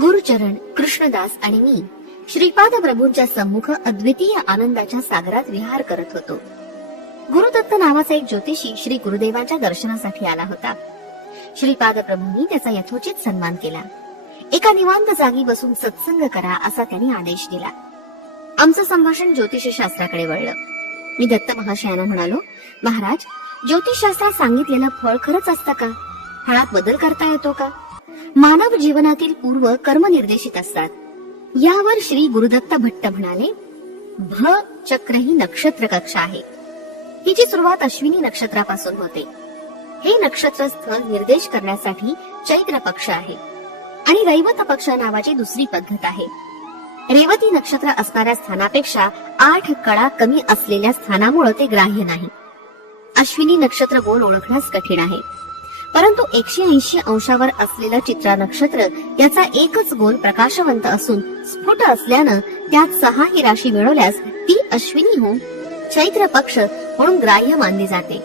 गुरुचरण, कृष्णदास आणि मी श्रीपाद प्रभूंच्या सम्मुख अद्वितीय आनंदाच्या सागरात विहार करत होतो. गुरुदत्त नावाचा एक ज्योतिषी श्री गुरुदेवांच्या दर्शनासाठी आला होता. श्रीपाद प्रभूंनी त्याचा यथोचित सन्मान केला. एका निवांत जागी बसून सत्संग करा असा त्यांनी आदेश दिला. आमचं संभाषण ज्योतिषशास्त्राकडे वळलं. मी दत्त महाशयांना म्हणालो, महाराज, ज्योतिषशास्त्रात सांगितलेलं फळ खरंच असतं का? फळात बदल करता येतो का? मानव जीवनातील पूर्व कर्म निर्देशित असतात. यावर श्री गुरुदत्त भट्ट म्हणाले, भ चक्र ही नक्षत्र कक्षा आहे. हिची सुरुवात अश्विनी नक्षत्रापासून होते. हे नक्षत्र स्थळ निर्देश करण्यासाठी चैत्र पक्ष आहे आणि रैवत पक्ष नावाची दुसरी पद्धत आहे. रेवती नक्षत्र असणाऱ्या स्थानापेक्षा 8 कळा कमी असलेल्या स्थानामुळे ते ग्राह्य नाही. अश्विनी नक्षत्र गोल ओळखण्यास कठीण आहे, परंतु 180 अंशावर असलेलं चित्रा नक्षत्र याचा एकच गोल प्रकाशवंत असून स्फुट असल्यानं त्यात 6 ही राशी मिळवल्यास ती अश्विनी होऊन चैत्र पक्ष म्हणून ग्राह्य मानली जाते.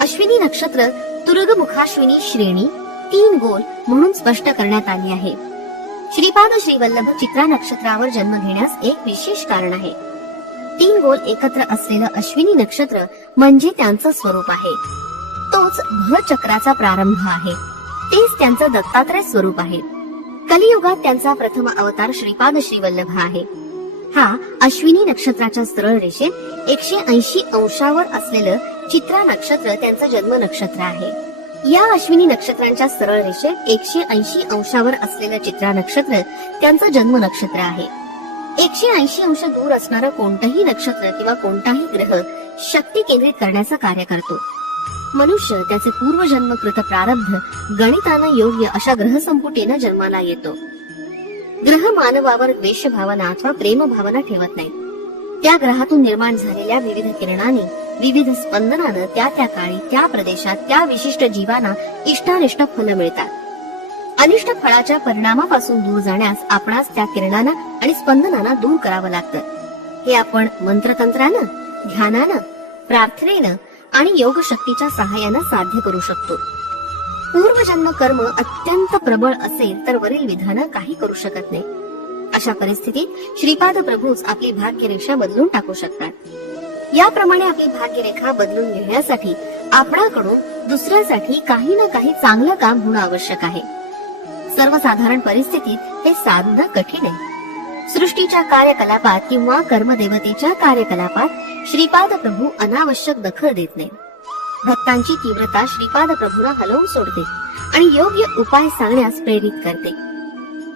अश्विनी नक्षत्र तुर्गमुखाश्विनी श्रेणी 3 गोल म्हणून स्पष्ट करण्यात आली आहे. श्रीपाद श्रीवल्लभ चित्रा नक्षत्रावर जन्म घेण्यास एक विशेष कारण आहे. 3 गोल एकत्र असलेलं अश्विनी नक्षत्र म्हणजे त्यांचं स्वरूप आहे. तोच भ चक्राचा प्रारंभ आहे. तेच त्यांचं दत्तात्रय स्वरूप आहे. कलियुगात त्यांचा प्रथम अवतार श्रीपाद श्रीवल्लभ आहे. हा अश्विनी नक्षत्राच्या सरळ रेषेत 180 अंशावर असलेलं चित्रा नक्षत्र त्यांचं जन्म नक्षत्र आहे. या अश्विनी नक्षत्रांच्या सरळ रेषेत 180 अंशावर असलेलं चित्रा नक्षत्र त्यांचं जन्म नक्षत्र आहे. 180 अंश दूर असणारं कोणतंही नक्षत्र किंवा कोणताही ग्रह शक्ती केंद्रित करण्याचं कार्य करतो. मनुष्य त्याचे पूर्वजन्म कृत प्रारब्ध गणितानं योग्य अशा ग्रहसंपुटीनं जन्माला येतो. ग्रह मानवावर द्वेष भावना अथवा प्रेम भावना ठेवत नाही. त्या ग्रहातून निर्माण झालेल्या विविध किरणांनी, विविध स्पंदनानं त्या त्या काळी, त्या प्रदेशात, त्या विशिष्ट जीवांना इष्टानिष्ट फल मिळतात. अनिष्ट फळाच्या परिणामापासून दूर जाण्यास आपणास त्या किरणांना आणि स्पंदनांना दूर करावं लागतं. हे आपण मंत्रतंत्रानं, ध्यानानं, प्रार्थनेनं आणि योग शक्तीच्या सहाय्यानं साध्य करू शकतो. पूर्वजन्म कर्म अत्यंत प्रबळ असेल तर वरील विधानं काही करू शकत नाही. अशा परिस्थितीत श्रीपाद प्रभूच आपली भाग्यरेषा बदलून टाकू शकतात. याप्रमाणे आपली भाग्यरेखा बदलून घेण्यासाठी आपणाकडून दुसऱ्यासाठी काही ना काही चांगलं काम होणं आवश्यक आहे. सर्वसाधारण परिस्थितीत हे साधणं कठीण आहे. सृष्टीच्या कार्यकलापात किंवा कर्मदेवतेच्या कार्यकलापात श्रीपाद प्रभू अनावश्यक दखल देत नाही. भक्तांची तीव्रता श्रीपाद प्रभूला हलवून सोडते आणि योग्य उपाय सांगण्यास प्रेरित करते.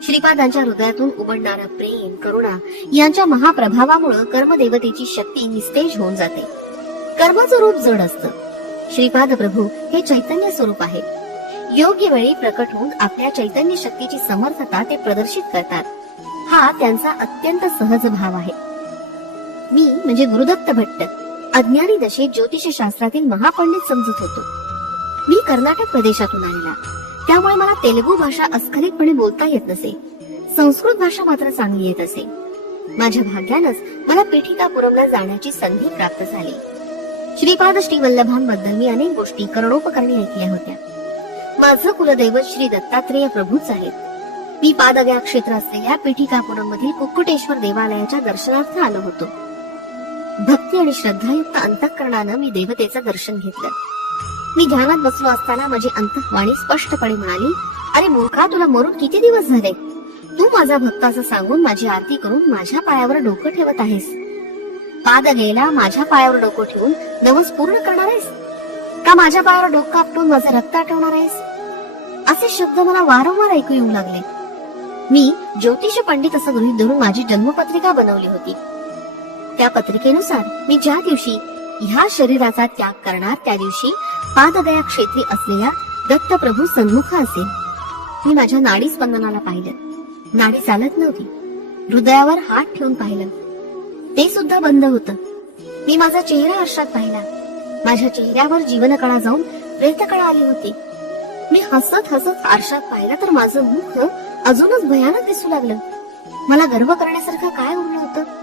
श्रीपादांच्या हृदयातून उमटणारा प्रेम, करुणा यांच्या महाप्रभावामुळे कर्मदेवतेची शक्ती निस्तेज होऊन जाते. कर्माचं रूप जड असतं. श्रीपाद प्रभू हे चैतन्य स्वरूप आहे. योग्य वेळी प्रकट होऊन आपल्या चैतन्य शक्तीची समर्थता ते प्रदर्शित करतात. हा त्यांचा अत्यंत सहज भाव आहे. मी म्हणजे गुरुदत्त भट्ट अज्ञानी दशेत ज्योतिष शास्त्रातील महापंडित समजत होतो. मी कर्नाटक प्रदेशातून आलेला, त्यामुळे मला तेलुगू भाषा अस्खलितपणे बोलता येत नसे. संस्कृत भाषा मात्र चांगली येत असे. माझ्या भाग्यानंच मला पीठिकापुरमला जाण्याची संधी प्राप्त झाली. श्रीपाद श्रीवल्लभांबद्दल मी अनेक गोष्टी करोडोपकरणी ऐकल्या होत्या. माझं कुलदैवत श्री दत्तात्रेय प्रभूच आहेत. मी पादव्या क्षेत्र असलेल्या पीठिकापुरम मधील कुक्कुटेश्वर देवालयाच्या दर्शनार्थ आलो होतो. भक्ती आणि श्रद्धायुक्त अंतःकरणानं मी देवतेचं दर्शन घेतलं. मी ध्यानात बसलो असताना माझी अंतःवाणी स्पष्टपणे म्हणाली, अरे मूर्खा, तुला मरून किती दिवस झाले? तू माझा भक्त असं सांगून माझी आरती करून माझ्या पायावर डोकं ठेवत आहेस. पाद गेला माझ्या पायावर डोकं ठेवून नवस पूर्ण करणार आहेस का? माझ्या पायावर डोकं आपटून माझं रक्त आटवणार आहेस? असे शब्द मला वारंवार ऐकू येऊ लागले. मी ज्योतिष पंडित असं गृहीत धरून माझी जन्मपत्रिका बनवली होती. त्या पत्रिकेनुसार मी ज्या दिवशी ह्या शरीराचा त्याग करणार त्या दिवशी पादगया क्षेत्री असलेल्या दत्तप्रभू सन्मुख असेल. मी माझ्या नाडी स्पंदनाला पाहिलं. नाडी चालत नव्हती. हृदयावर हात ठेवून पाहिलं, ते सुद्धा बंद होतं. मी माझा चेहरा आरशात पाहिला. माझ्या चेहऱ्यावर जीवनकळा जाऊन प्रेतकळा आली होती. मी हसत हसत आरशात पाहिला तर माझं मुख अजूनच भयानक दिसू लागलं. मला गर्व करण्यासारखं काय उरलं होतं?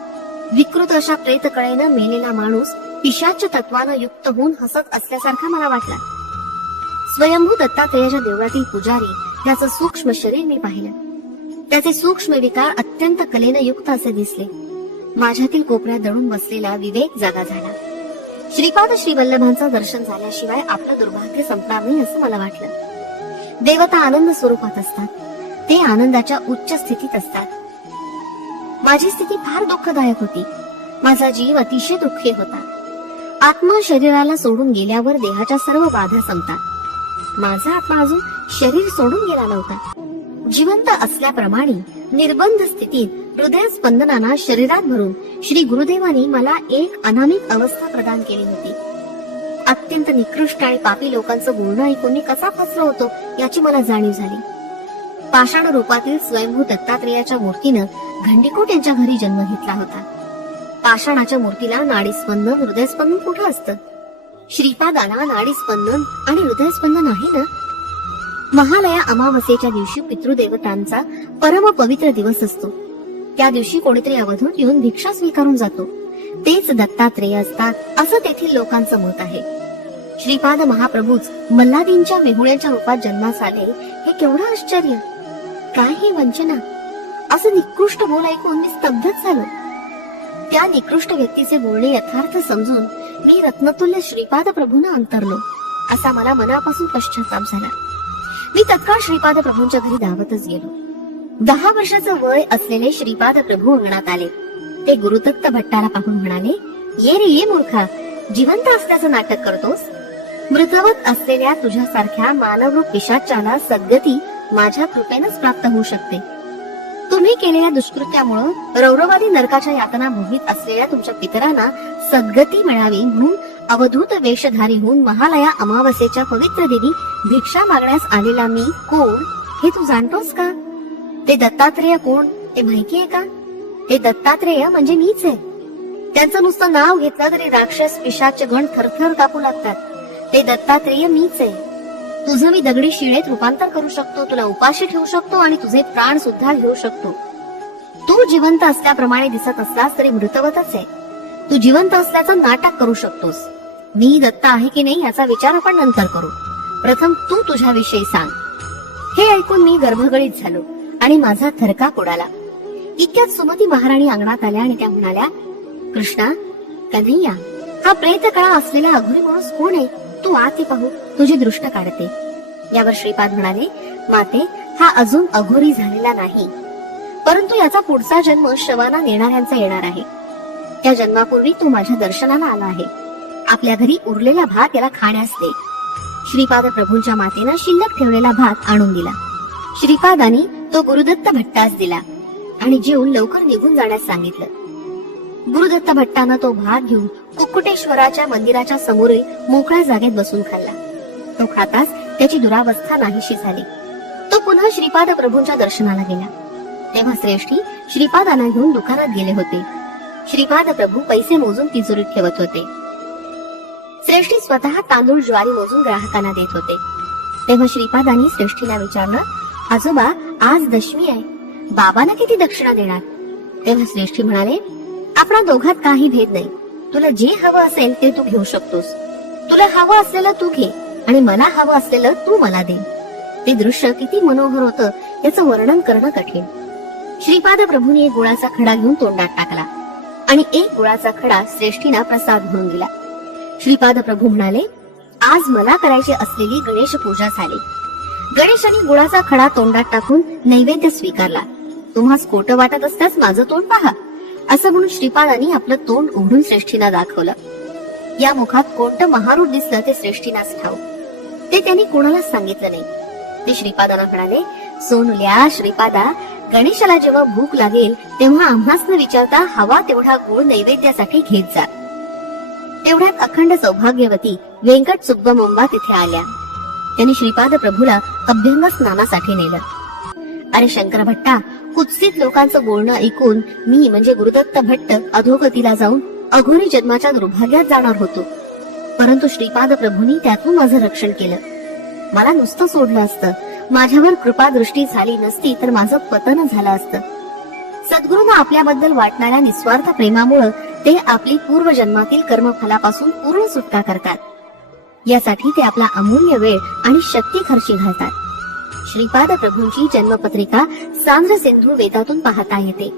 विकृत अशा प्रेतकळेनं मेलेला माणूस पिशाच तत्वानं युक्त होऊन हसत असल्यासारखा मला वाटला. स्वयंभू दत्तात्रेयाच्या देवळातील पुजारी त्याचं सूक्ष्म शरीर मी पाहिलं. त्याचे सूक्ष्म विकार अत्यंत कलेने युक्त असे दिसले. माझ्यातील कोपऱ्यात दडून बसलेला विवेक जागा झाला. श्रीपाद श्रीवल्लभांचं दर्शन झाल्याशिवाय आपलं दुर्भाग्य संपणार नाही असं मला वाटलं. देवता आनंद स्वरूपात असतात, ते आनंदाच्या उच्च स्थितीत असतात. माझी स्थिती फार दुःखदायक होती. माझा जीव अतिशय दुःखी होता. आत्मा शरीराला सोडून गेल्यावर देहाच्या सर्व बाधा संपतात. माझा आत्मा अजून शरीर सोडून गेला नव्हता. जिवंत असल्याप्रमाणे निर्बंध स्थितीत हृदय स्पंदनांना शरीरात भरून श्री गुरुदेवांनी मला एक अनामिक अवस्था प्रदान केली होती. अत्यंत निकृष्ट आणि पापी लोकांचं बोलणं ऐकून मी कसा फसलो होतो याची मला जाणीव झाली. पाषाण रूपातील स्वयंभू दत्तात्रेयाच्या मूर्तीनं घंडीकोट यांच्या घरी जन्म घेतला होता. पाषाणाच्या मूर्तीला नाडीस्पंदन हृदयस्पंदन कुठं असतं? श्रीपादाला नाडीस्पंदन आणि हृदयस्पंदन आहे ना. महालया अमावस्येच्या दिवशी पितृदेवतांचा परम पवित्र दिवस असतो. त्या दिवशी कोणीतरी अवधूत येऊन भिक्षा स्वीकारून जातो. तेच दत्तात्रेय असतात असं तेथील लोकांचं मत आहे. श्रीपाद महाप्रभूच मल्हादींच्या मेहुळ्यांच्या रूपात जन्मास आले हे केवढं आश्चर्य! काय ही वंचना! असं निकृष्ट बोल ऐकून मी स्तब्धच झालो. त्या निकृष्ट व्यक्तीचे बोलणे यथार्थ समजून मी रत्नतुल्य श्रीपाद प्रभूंना अंतरलो असा मला मनापासून पश्चाताप झाला. मी तत्काळ श्रीपाद प्रभूंच्या घरी धावतच गेलो. 10 वर्षाचं वय असलेले श्रीपाद प्रभू अंगणात आले. ते गुरुदत्त भट्टाला पाहून म्हणाले, ये रे ये मूर्खा, जिवंत असल्याचं नाटक करतोस. मृतवत असलेल्या तुझ्यासारख्या मानवरूप पिशाचाला सद्गती माझ्या कृपेनच प्राप्त होऊ शकते. तुम्ही केलेल्या दुष्कृत्यामुळे रौरवादी नरकाच्या यातना भोगीत असलेल्या तुमच्या पितरांना सद्गती मिळावी म्हणून अवधूत वेशधारी होऊन महालया अमावस्येच्या पवित्र दिनी भिक्षा मागण्यास आलेला मी कोण हे तू जाणतोस का? ते दत्तात्रेय कोण ते माहिती आहे का? ते दत्तात्रेय म्हणजे मीच आहे. त्यांचं नुसतं नाव घेतलं तरी राक्षस पिशाच गण थरथर कापू लागतात. ते दत्तात्रेय मीच आहे. तुझं मी दगडी शिळेत रूपांतर करू शकतो, तुला उपाशी ठेवू शकतो आणि तुझे प्राण सुद्धा घेऊ शकतो. तू जिवंत असल्याप्रमाणे दिसत असलास तरी मृतवतच आहे. तू जिवंत असल्याचं नाटक करू शकतोस. मी दत्त आहे की नाही याचा विचार आपण नंतर करू. प्रथम तू तुझ्याविषयी सांग. हे ऐकून मी गर्भगळीत झालो आणि माझा थरकाप उडाला. इतक्यात सुमती महाराणी अंगणात आल्या आणि त्या म्हणाल्या, कृष्णा, कन्हैया, हा प्रेत काळा असलेला अघोरी माणूस कोण आहे? तू आत ये पाहू, तुझी दृष्ट काढते. यावर श्रीपाद म्हणाले, माते, हा अजून अघोरी झालेला नाही, परंतु याचा पुढचा जन्म शवाना नेणाऱ्यांचा येणार आहे. त्या जन्मापूर्वी तू माझ्या दर्शनाला आला आहे. आपल्या घरी उरलेला भात याला खाण्यास दे. श्रीपाद प्रभूंच्या मातेनं शिल्लक ठेवलेला भात आणून दिला. श्रीपादांनी तो गुरुदत्त भट्टास दिला आणि जेवून लवकर निघून जाण्यास सांगितलं. गुरुदत्त भट्टानं तो भात घेऊन कुक्कुटेश्वराच्या मंदिराच्या समोरील मोकळ्या जागेत बसून खाल्ला. तो खाताच त्याची दुरावस्था नाहीशी झाली. तो पुन्हा श्रीपाद प्रभूंच्या दर्शनाला गेला. तेव्हा श्रेष्ठी श्रीपादांना घेऊन दुकानात गेले होते. श्रीपाद प्रभू पैसे मोजून तिजोरीत ठेवत होते. श्रेष्ठी स्वतः तांदूळ ज्वारी मोजून ग्राहकांना देत होते. तेव्हा श्रीपादांनी श्रेष्ठीला विचारलं, आजोबा, आज दशमी आहे, बाबांना किती दक्षिणा देणार? तेव्हा श्रेष्ठी म्हणाले, आपणा दोघात काही भेद नाही. तुला जे हवं असेल ते तू घेऊ शकतोस. तुला हवं असलेलं तू घे आणि मला हवं असलेलं तू मला दे. ते दृश्य किती मनोहर होतं याचं वर्णन करणं कठीण. श्रीपाद प्रभूंनी एक गुळाचा खडा घेऊन तोंडात टाकला आणि एक गुळाचा खडा श्रेष्ठीना प्रसाद म्हणून दिला. श्रीपाद प्रभू म्हणाले, आज मला करायची असलेली गणेश पूजा झाली. गणेशाने गुळाचा खडा तोंडात टाकून नैवेद्य स्वीकारला. तुम्हास खोटं वाटत असल्यास माझं तोंड पहा, असं म्हणून श्रीपादांनी आपलं तोंड उघडून श्रेष्ठीना दाखवलं. या मुखात कोणतं महारूप दिसलं ते श्रेष्ठीनाच ठाऊक. ते त्यांनी कोणालाच सांगितलं नाही. ते श्रीपादांना म्हणाले, सोनुल्या श्रीपादा, गणेशाला जेव्हा भूक लागेल तेव्हा आम्हास न विचारता हवा तेवढा गुळ नैवेद्यासाठी घेत जा. तेवढ्यात अखंड सौभाग्यवती व्यंकट सुब्बमंबा तिथे आल्या. त्यांनी श्रीपाद प्रभूला अभ्यंग स्नानासाठी नेलं. अरे शंकर भट्टा, कुत्सित लोकांचं बोलणं ऐकून मी म्हणजे गुरुदत्त भट्ट अधोगतीला जाऊन अघोरी जन्माच्या दुर्भाग्यात जाणार होतो. परंतु श्रीपाद प्रभूंनी त्यातून माझं रक्षण केलं. मला नुसतं सोडलं असतं, माझ्यावर कृपा दृष्टी झाली नसती तर माझं पतन झालं असतं. सद्गुरूंना आपल्याबद्दल वाटणाऱ्या निस्वार्थ प्रेमामुळे ते आपली पूर्वजन्मातील कर्मफलापासून पूर्ण सुटका करतात. यासाठी ते आपला अमूल्य वेळ आणि शक्ती खर्ची घालतात. श्रीपाद प्रभूंची जन्मपत्रिका सांद्र सिंधू वेदातून पाहता येते.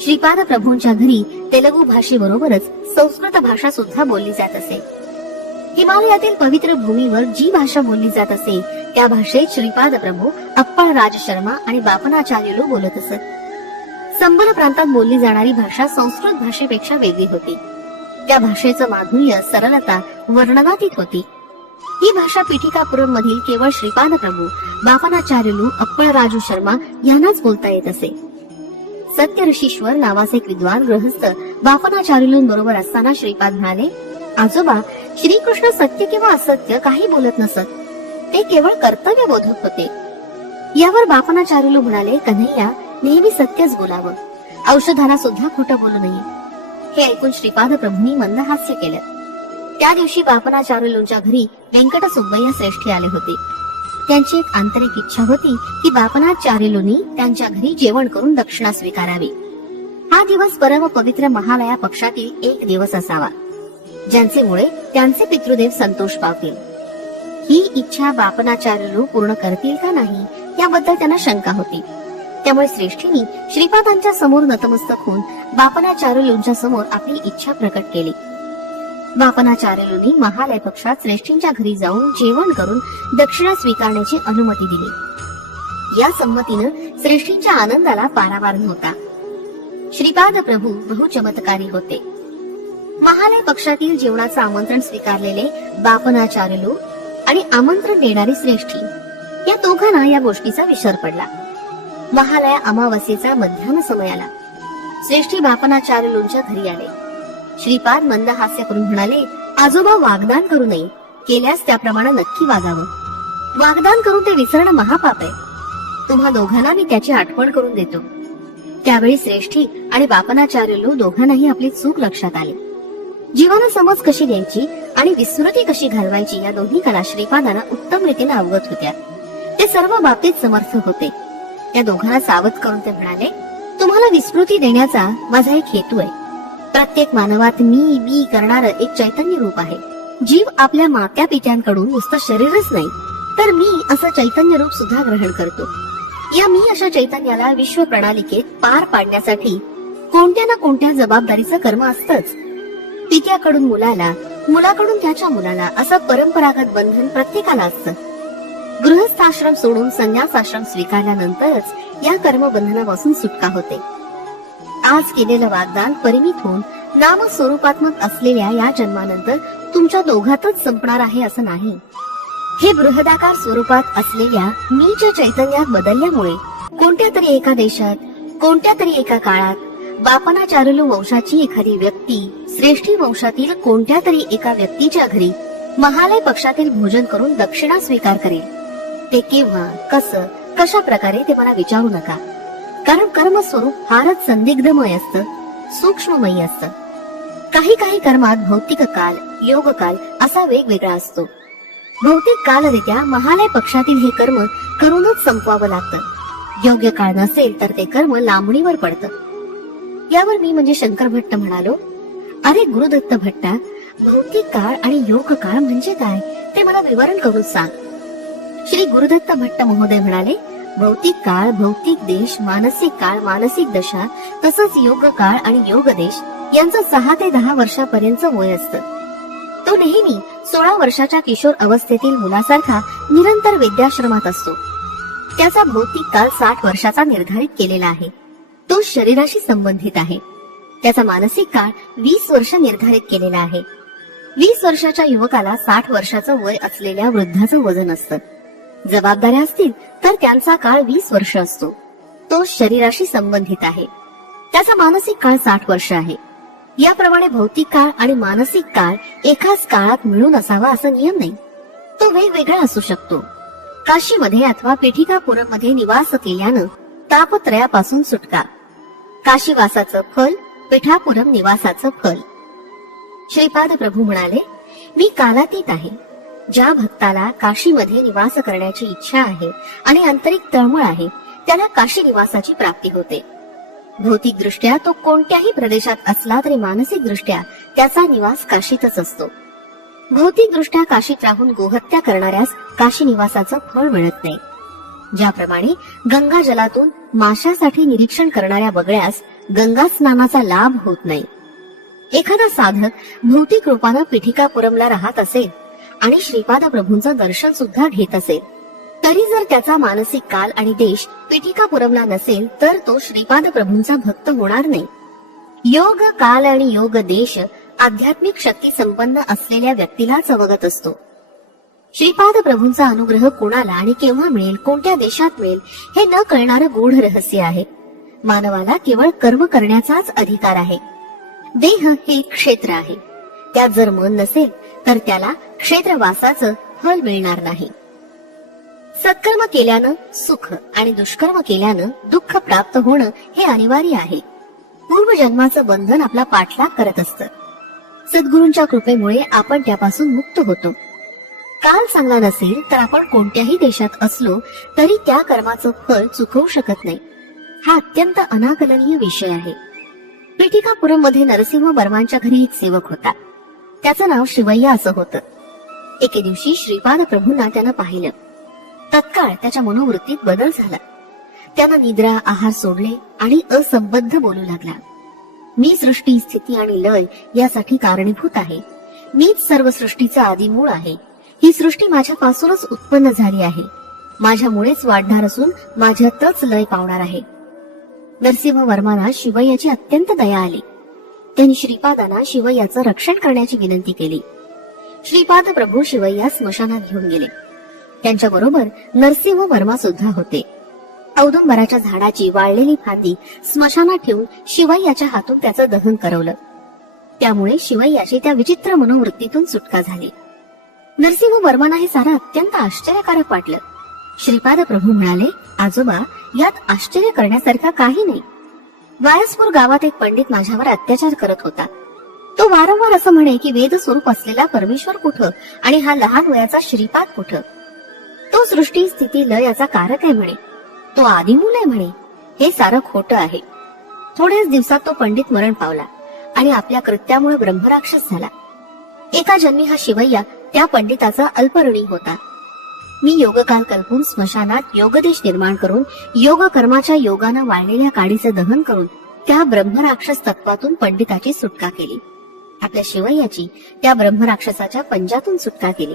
श्रीपाद प्रभूंच्या घरी तेलुगू भाषेबरोबरच संस्कृत भाषा सुद्धा बोलली जात असे. हिमालयातील पवित्र भूमीवर जी भाषा बोलली जात असे त्या भाषेत श्रीपाद प्रभू अप्पळ राज शर्मा आणि बापनाचार्युलू बोलत असत. संबल प्रांतात बोलली जाणारी भाषा संस्कृत भाषेपेक्षा वेगळी होती. त्या भाषेचं माधुर्य, सरलता वर्णनातीत होती. ही भाषा पीठिकापुरम मधील केवळ श्रीपाद प्रभू, बापनाचार्युलू, अप्पळ राजू शर्मा यांनाच बोलता येत असे. सत्य ऋषीश्वर नावाचे एक विद्वान गृहस्थ बापनाचार्युलूंबरोबर असताना श्रीपाद म्हणाले, आजोबा, श्रीकृष्ण सत्य किंवा असत्य काही बोलत नसत, ते केवळ कर्तव्य बोधक होते. यावर बापनाचार्युलू म्हणाले, कन्हैया, नेहमी सत्यच बोलावं, औषधाला सुद्धा खोटं बोलू नये. हे ऐकून श्रीपाद प्रभूंनी मंद हास्य केलं. त्या दिवशी बापनाचार्युलूंच्या घरी व्यंकट सुब्बय्या श्रेष्ठी आले होते. त्यांची एक आंतरिक इच्छा होती की बापनाचार्युलूंनी त्यांच्या घरी जेवण करून दक्षिणा स्वीकारावी. हा दिवस परम पवित्र महालया पक्षातील एक दिवस असावा, ज्यांचे मुळे त्यांचे पितृदेव संतोष पावतील. ही इच्छा बापनाचार्युलू पूर्ण करतील का नाही याबद्दल त्यांना शंका होती. त्यामुळे श्रेष्ठींनी श्रीपादांच्या समोर नतमस्तक होऊन बापनाचार्युलूंच्या समोर आपली इच्छा प्रकट केली. बापनाचार्युलूंनी महालय पक्षात श्रेष्ठींच्या घरी जाऊन जेवण करून दक्षिणा स्वीकारण्याची अनुमती दिली. या संमतीनं श्रेष्ठींच्या आनंदाला पारावार नव्हता. श्रीपाद प्रभू बहु चमत्कारी होते. महालय पक्षातील जेवणाचं आमंत्रण स्वीकारलेले बापनाचार्युलू आणि आमंत्रण देणारी श्रेष्ठी या दोघांना या गोष्टीचा विसर पडला. महालया अमावस्येचा मध्यान्ह समय आला. श्रेष्ठी बापनाचार्युलूंच्या घरी आले. श्रीपाद मंद हास्य करून म्हणाले, आजोबा, वाग्दान करू नये, केल्यास त्याप्रमाणे नक्की वागावं. वाग्दान करून ते विसरणं महापाप आहे. तुम्हा दोघांना मी त्याची आठवण करून देतो. त्यावेळी श्रेष्ठी आणि बापनाचार्युलू दोघांनाही आपली चूक लक्षात आली. जीवन समज कशी द्यायची आणि विस्मृती कशी घालवायची या दोन्ही कला श्रीपादांना उत्तम रीतीने अवगत होत्या. ते सर्व बाबतीत समर्थ होते. त्या दोघांना सावध करून ते म्हणाले, तुम्हाला विस्मृती देण्याचा माझा एक हेतू आहे. प्रत्येक मानवात मी करणारं एक चैतन्य रूप आहे. जीव आपल्या मात्या पित्यांकडून नुसतं शरीरच नाही तर मी असं चैतन्य रूप सुद्धा ग्रहण करतो. या मी अशा चैतन्याला विश्व प्रणालिकेत पार पाडण्यासाठी कोणत्या ना कोणत्या जबाबदारीचं कर्म असतंच. पित्याकडून मुलाला, मुलाकडून त्याच्या मुलाला असं परंपरागत बंधन प्रत्येकाला असतं. गृहस्थाश्रम सोडून संन्यासाश्रम स्वीकारल्यानंतरच या कर्मबंधनापासून सुटका होते. आज केलेलं वाग्दान परिमित होऊन नाम स्वरूपात्मक असलेल्या या जन्मानंतर तुमच्या दोघातच संपणार आहे असं नाही. हे बृहदाकार स्वरूपात असलेल्या मीच्या चैतन्यात बदलल्यामुळे कोणत्या तरी एका देशात, कोणत्या तरी एका काळात बापनाचार्युलू वंशाची एखादी व्यक्ती श्रेष्ठी वंशातील कोणत्या तरी एका व्यक्तीच्या घरी महालय पक्षातील भोजन करून दक्षिणा स्वीकार करेल. ते केव्हा, कसं, कशा प्रकारे ते मला विचारू नका, कारण कर्मस्वरूप फारच संदिग्धमय असतं, सूक्ष्ममयी असतं. काही कर्मात भौतिक काल, योग काल असा वेगवेगळा असतो. भौतिक कालरित्या महालय पक्षातील हे कर्म करूनच संपवावं लागतं. योग्य काळ नसेल तर ते कर्म लांबणीवर पडतं. यावर मी म्हणजे शंकर भट्ट म्हणालो, अरे गुरुदत्त भट्टा, भौतिक काळ आणि योग काळ म्हणजे काय ते मला विवरण करून सांग. श्री गुरुदत्त भट्ट महोदय म्हणाले, भौतिक काळ, भौतिक देश, मानसिक काळ, मानसिक दशा तसंच योग काळ आणि योग देश यांचं 6 ते 10 वर्षापर्यंत वय असतं. तो नेहमी 16 वर्षाच्या किशोर अवस्थेतील मुलासारखा निरंतर विद्याश्रमात असतो. त्याचा भौतिक काळ 60 वर्षाचा निर्धारित केलेला आहे. तो शरीराशी संबंधित आहे. त्याचा मानसिक काळ 20 वर्ष निर्धारित केलेला आहे. 20 वर्षाच्या युवकाला 60 वर्षाचं वय असलेल्या वृद्धाचं वजन असतं. जबाबदाऱ्या असतील तर त्यांचा काळ 20 वर्ष असतो. तो शरीराशी संबंधित आहे. त्याचा मानसिक काळ 60 वर्ष आहे. याप्रमाणे भौतिक काळ आणि मानसिक काळ एकाच काळात मिळून असावा असा नियम नाही. तो वेगवेगळा असू शकतो. काशीमध्ये अथवा पीठिकापुरम मध्ये निवास केल्यानं तापत्रयापासून सुटका. काशीवासाचं फल, पीठापुरम निवासाचं फल. श्रीपाद प्रभू म्हणाले, मी कालातीत आहे. ज्या भक्ताला काशीमध्ये निवास करण्याची इच्छा आहे आणि आंतरिक तळमळ आहे त्याला काशी निवासाची प्राप्ती होते. भौतिक दृष्ट्या तो कोणत्याही प्रदेशात असला तरी मानसिक दृष्ट्या त्याचा निवास काशीतच असतो. भौतिक दृष्ट्या काशीत राहून गोहत्या करणाऱ्यास काशी निवासाचं फळ मिळत नाही. ज्याप्रमाणे गंगा जलातून माशासाठी निरीक्षण करणाऱ्या बगळ्यास गंगा स्नानाचा लाभ होत नाही. एखादा साधक भौतिक रूपानं पिठिकापुरमला राहत असेल आणि श्रीपाद प्रभूंचं दर्शन सुद्धा घेत असेल, तरी जर त्याचा मानसिक काल आणि देश पिठिकापुरमला नसेल तर तो श्रीपाद प्रभूंचा भक्त होणार नाही. योग काल आणि योग देश आध्यात्मिक शक्ती संपन्न असलेल्या व्यक्तीलाच अवगत असतो. श्रीपाद प्रभूंचा अनुग्रह कोणाला आणि केव्हा मिळेल, कोणत्या देशात मिळेल, हे न कळणारं गूढ रहस्य आहे. मानवाला केवळ कर्म करण्याचाच अधिकार आहे. देह हे एक क्षेत्र आहे. त्यात जर मन नसेल तर त्याला क्षेत्रवासाचं फल मिळणार नाही. सत्कर्म केल्यानं सुख आणि दुष्कर्म केल्यानं दुःख प्राप्त होणं हे अनिवार्य आहे. पूर्वजन्माचं बंधन आपला पाठलाग करत असतं. सद्गुरूंच्या कृपेमुळे आपण त्यापासून मुक्त होतो. काल चांगला नसेल तर आपण कोणत्याही देशात असलो तरी त्या कर्माचं फल चुकवू शकत नाही. हा अत्यंत अनाकलनीय विषय आहे. पिठिकापुरम मध्ये नरसिंह वर्मांच्या घरी एक सेवक होता. त्याचं नाव शिवय्या असं होतं. एके दिवशी श्रीपाद प्रभूंना त्यानं पाहिलं. तत्काळ त्याच्या मनोवृत्तीत बदल झाला. त्यानं निद्रा आहार सोडले आणि असंबद्ध बोलू लागला. मी सृष्टी स्थिती आणि लय यासाठी कारणीभूत आहे. मीच सर्व सृष्टीचा आदिमूळ आहे. ही सृष्टी माझ्यापासूनच उत्पन्न झाली आहे. माझ्यामुळेच वाढणार असून माझ्यातच लय पावणार आहे. नरसिंह वर्माला शिवय्याची अत्यंत दया आली. त्यांनी श्रीपादांना शिवय्याचं रक्षण करण्याची विनंती केली. श्रीपाद प्रभू शिवय्या स्मशानात घेऊन गेले. त्यांच्या बरोबर नरसिंह वर्मा सुद्धा होते. औदुंबराच्या झाडाची वाळलेली फांदी स्मशानात ठेवून शिवय्याच्या हातून त्याचं दहन करवलं. त्यामुळे शिवय्याची त्या विचित्र मनोवृत्तीतून सुटका झाली. नरसिंह वर्मांना हे सारं अत्यंत आश्चर्यकारक वाटलं. श्रीपाद प्रभू म्हणाले, आजोबा, यात आश्चर्य करण्यासारखा काही नाही. वायसपूर गावात एक पंडित माझ्यावर अत्याचार करत होता. तो वारंवार असं म्हणे की वेद स्वरूप असलेला परमेश्वर कुठं आणि हा लहान वयाचा श्रीपाद कुठं. तो सृष्टी स्थिती लयाचा कारक आहे म्हणे. तो आदिमूल आहे म्हणे. हे सारं खोटं आहे. थोड्याच दिवसात तो पंडित मरण पावला आणि आपल्या कृत्यामुळे ब्रह्मराक्षस झाला. एका जन्मी हा शिवय्या त्या पंडिताचा अल्पऋणी होता. मी योगकाल कल्पून स्मशानात योगदेश निर्माण करून योग कर्माच्या योगानं वाळलेल्या काडीचं दहन करून त्या ब्रह्मराक्षस तत्वातून पंडिताची सुटका केली. आपल्या शिवय्याची त्या ब्रह्मराक्षसाच्या पंजातून सुटका केली.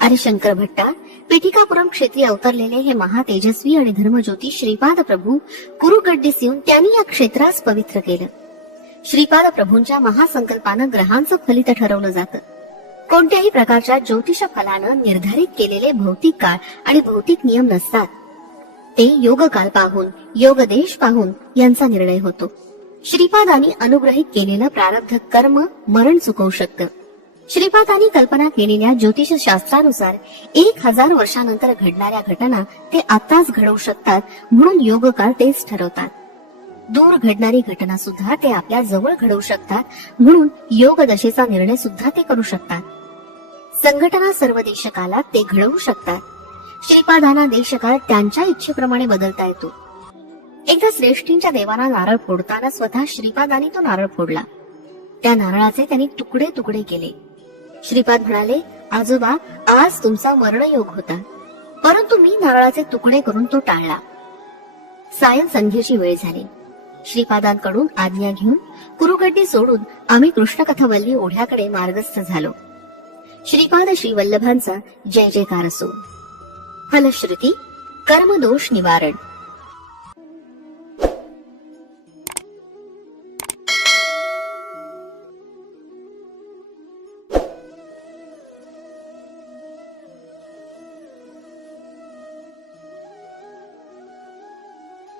अरे शंकर भट्टा, पिठिकापुरम क्षेत्री अवतरलेले हे महातेजस्वी आणि धर्मज्योती श्रीपाद प्रभू कुरुगड्डीस येऊन त्यांनी या क्षेत्रास पवित्र केलं. श्रीपाद प्रभूंच्या महासंकल्पानं ग्रहांचं फलित ठरवलं जातं. कोणत्याही प्रकारच्या ज्योतिष फलानं निर्धारित केलेले भौतिक काळ आणि भौतिक नियम नसतात. ते योगकाल पाहून, योगदेश पाहून यांचा निर्णय होतो. श्रीपादांनी अनुग्रहित केलेलं प्रारब्ध कर्म मरण चुकवू शकतं. श्रीपादांनी कल्पना केलेल्या ज्योतिष शास्त्रानुसार 1000 वर्षानंतर घडणाऱ्या घटना ते आताच घडवू शकतात, म्हणून योगकाल तेच ठरवतात. दूर घडणारी घटना सुद्धा ते आपल्या जवळ घडवू शकतात, म्हणून योग दशेचा निर्णय सुद्धा ते करू शकतात. संघटना सर्व देशकालात ते घडवू शकतात. श्रीपादांना देशकाळ त्यांच्या इच्छेप्रमाणे बदलता येतो. एकदा श्रेष्ठींच्या देवांना नारळ फोडताना स्वतः श्रीपादांनी तो नारळ फोडला. त्या नारळाचे त्यांनी तुकडे तुकडे केले. श्रीपाद म्हणाले, आजोबा, आज तुमचा मरणयोग होता, परंतु मी नारळाचे तुकडे करून तो टाळला. सायं संध्येची वेळ झाली. श्रीपादांकडून आज्ञा घेऊन कुरुगड्डी सोडून आम्ही कृष्णकथावल्ली ओढ्याकडे मार्गस्थ झालो. श्रीपाद श्री वल्लभांचा जय जयकार असो. फलश्रुती कर्मदोष निवारण.